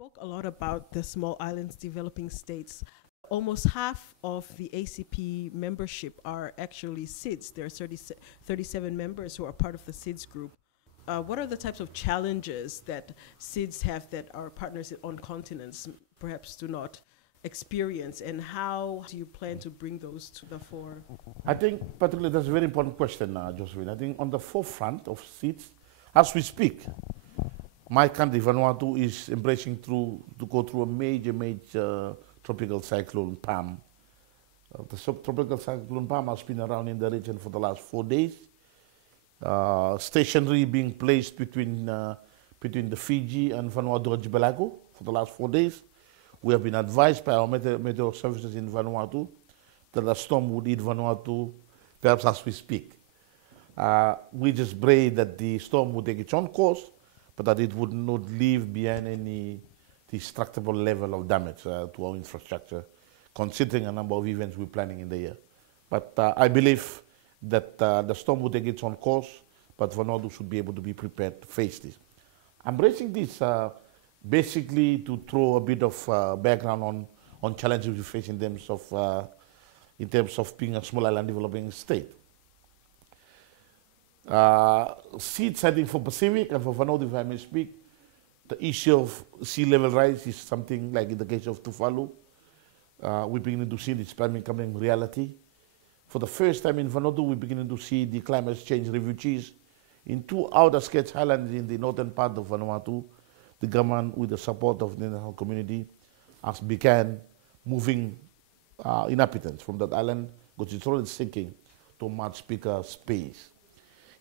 spoke a lot about the small islands developing states. Almost half of the ACP membership are actually SIDS. There are 37 members who are part of the SIDS group. What are the types of challenges that SIDS have that our partners on continents perhaps do not experience, and how do you plan to bring those to the fore? I think particularly that's a very important question, Josephine. I think on the forefront of SIDS, as we speak, my country, Vanuatu, is embracing to go through a major tropical cyclone Pam. The tropical cyclone Pam has been around in the region for the last 4 days. Stationary being placed between the Fiji and Vanuatu archipelago for the last 4 days. We have been advised by our meteor services in Vanuatu that the storm would hit Vanuatu perhaps as we speak. We just pray that the storm would take its own course, but that it would not leave behind any destructible level of damage to our infrastructure, considering a number of events we're planning in the year. But I believe that the storm will take its own course, but Vanuatu should be able to be prepared to face this. I'm raising this basically to throw a bit of background on challenges we face in terms of being a small island developing state. SIDS, I think, for Pacific and for Vanuatu, if I may speak, the issue of sea level rise is something like in the case of Tuvalu. We're beginning to see this becoming reality. For the first time in Vanuatu, we're beginning to see the climate change refugees in 2 outer sketch islands in the northern part of Vanuatu. The government, with the support of the international community, has begun moving inhabitants from that island because it's already sinking to a much bigger space.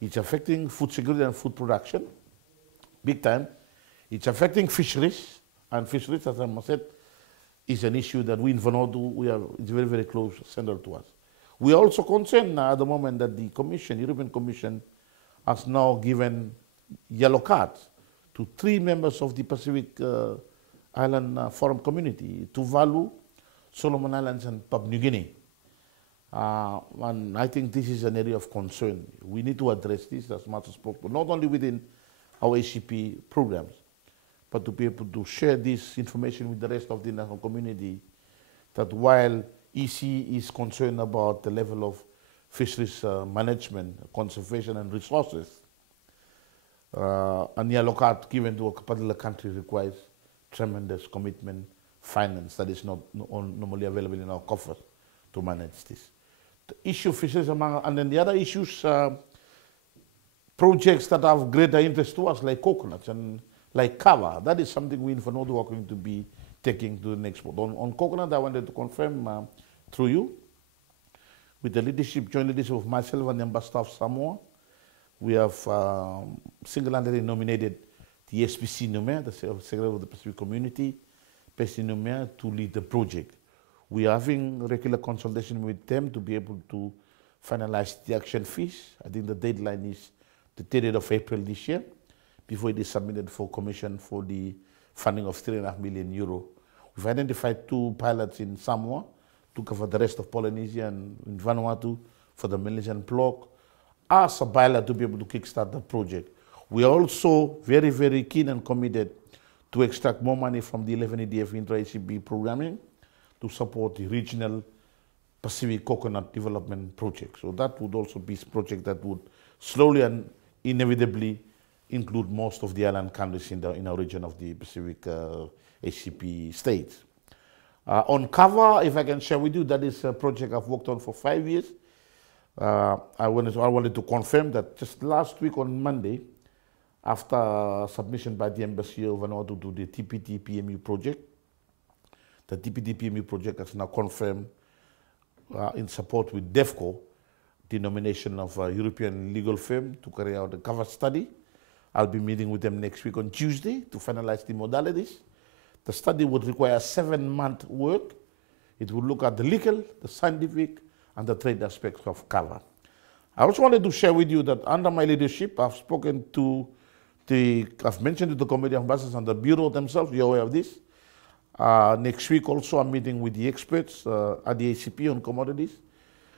It's affecting food security and food production, big time. It's affecting fisheries, and fisheries, as I said, is an issue that we in Vanuatu, it's very, very close, central to us. We are also concerned now at the moment that the Commission, European Commission, has now given yellow cards to 3 members of the Pacific Island Forum community, Tuvalu, Solomon Islands, and Papua New Guinea. And I think this is an area of concern. We need to address this as much as possible, not only within our ACP programs, but to be able to share this information with the rest of the international community, that while EC is concerned about the level of fisheries management, conservation, and resources, a yellow card given to a particular country requires tremendous commitment, finance that is not normally available in our coffers to manage this. The issue of fisheries and then the other issues, projects that have greater interest to us, like coconuts and like kava, that is something we in Vanuatu are going to be taking to the next board. On coconut, I wanted to confirm through you, with the joint leadership of myself and the Ambassador of Samoa, we have single-handedly nominated the SPC Numea, the Secretary of the Pacific Community, based in Numea, to lead the project. We are having regular consultation with them to be able to finalize the action fees. I think the deadline is the 30th of April this year, before it is submitted for commission for the funding of €3.5 million. We've identified 2 pilots in Samoa to cover the rest of Polynesia and in Vanuatu for the Malaysian block as a pilot to be able to kickstart the project. We are also very, very keen and committed to extract more money from the 11 EDF intra-ACP programming to support the regional Pacific coconut development project. So that would also be a project that would slowly and inevitably include most of the island countries in our region of the Pacific ACP states. On cover, if I can share with you, that is a project I've worked on for 5 years. I wanted to confirm that just last week on Monday, after submission by the Embassy of Vanuatu to the TPT-PMU project, the TPT-PMU project has now confirmed, in support with DEFCO, the nomination of a European legal firm to carry out a cover study. I'll be meeting with them next week on Tuesday to finalize the modalities. The study would require 7-month work. It would look at the legal, the scientific, and the trade aspects of cover. I also wanted to share with you that under my leadership, I've mentioned to the Committee of Ambassadors and the Bureau themselves, you're aware of this. Next week also, I'm meeting with the experts at the ACP on commodities.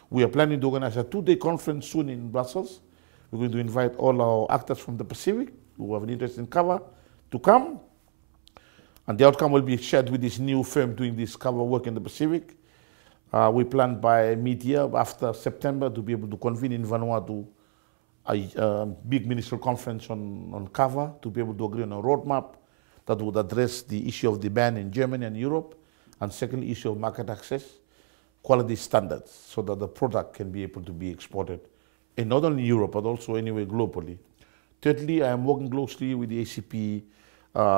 We are planning to organize a 2-day conference soon in Brussels. We're going to invite all our actors from the Pacific who have an interest in cover to come. And the outcome will be shared with this new firm doing this cover work in the Pacific. We plan by mid-year, after September, to be able to convene in Vanuatu a big ministerial conference on cover, to be able to agree on a roadmap that would address the issue of the ban in Germany and Europe, and second issue of market access, quality standards, so that the product can be able to be exported in not only Europe, but also anywhere globally. Thirdly, I am working closely with the ACP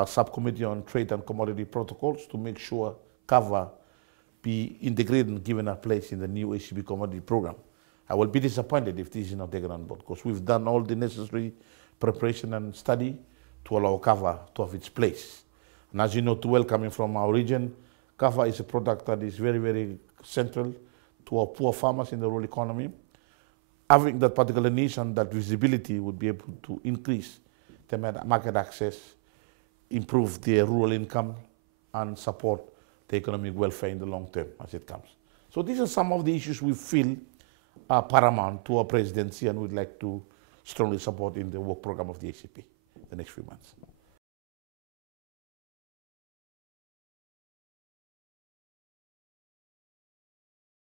Subcommittee on Trade and Commodity Protocols to make sure cover be integrated and given a place in the new ACP Commodity Program. I will be disappointed if this is not taken on board, because we've done all the necessary preparation and study to allow cover to have its place. And as you know too well, coming from our region, cover is a product that is very, very central to our poor farmers in the rural economy. Having that particular niche and that visibility would be able to increase the market access, improve their rural income, and support the economic welfare in the long term as it comes. So these are some of the issues we feel are paramount to our presidency and we'd like to strongly support in the work program of the ACP the next few months.